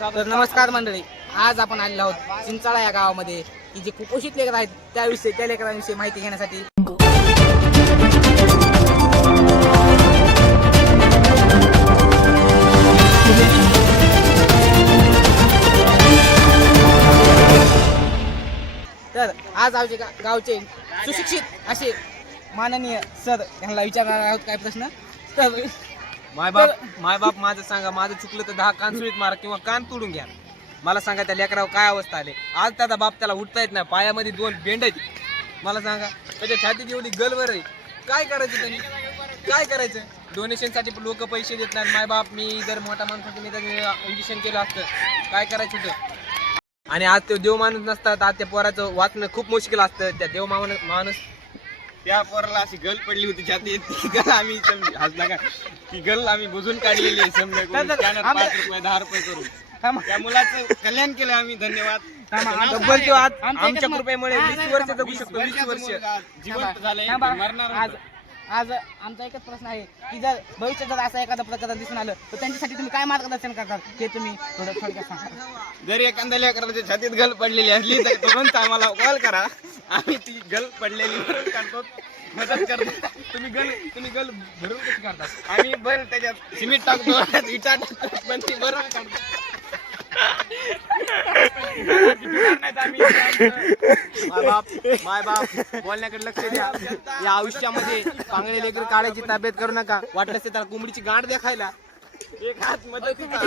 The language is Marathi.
तर नमस्कार मंडळी, आज आपण आलेलो आहोत चिंचाळा या गावामध्ये की जे कुपोषित लेकर आहेत त्या लेकरांविषयी माहिती घेण्यासाठी. तर आज आमचे गावचे सुशिक्षित असे माननीय सर यांना विचारणार आहोत काय प्रश्न. तर माय बाप माझं सांगा, माझं चुकलं तर 10 कान सुळीत मारा किंवा कान तोडून घ्या. मला सांगा त्या लेकरावर काय अवस्था आली. आज त्याचा बाप त्याला उठता येत नाही, पायामध्ये 2 बेंड आहेत. मला सांगा त्याच्या छातीत एवढी गलवर आहे, काय करायचं त्यांनी, काय करायचं. डोनेशनसाठी लोक पैसे देत नाहीत. माय बाप मी जर मोठा माणूस होतो, मी तर इंजेक्शन केलं असतं, काय करायचं होतं. आणि आज तो देव माणूस नसतात. आज त्या पोराचं वाचणं खूप मुश्किल असतं. त्या देव माणूस त्या पोराला अशी गल पडली होती छातीत, ती गल आम्ही हसला का, ती गल आम्ही बुजून काढलेली आहे. समजा 5 रुपये 10 रुपये करून त्या मुलाचं कल्याण केलं आम्ही. धन्यवाद. आमच्या कृपेमुळे 20 वर्ष जगू शकतो. 20 वर्ष जिवंत झाले. आज आमचा एकच प्रश्न आहे की जर भविष्यात जर असं एखादं प्रकरण दिसून आलं तर त्यांच्यासाठी तुम्ही काय मार्गदर्शन करतात हे तुम्ही थोडक्यात सांगा. जर एखाद्या लेकराच्या छातीत गल पडलेली असली तर तुरंत आम्हाला कॉल करा, आम्ही ती गल पडलेली भरून काढतो, मदत करतो. तुम्ही गल भरून कशी काढता. आम्ही भर त्याच्यात सिमेंट टाकतो, इटा टाकतो, पण ती भरून काढतो. माय बाप बोलण्याकडे लक्ष द्या. या आयुष्यामध्ये चांगले लेकर काढायची तब्येत करू नका. वाटलं त्याला कोंबडीची गाठ देखायला एक हात मदतीचा.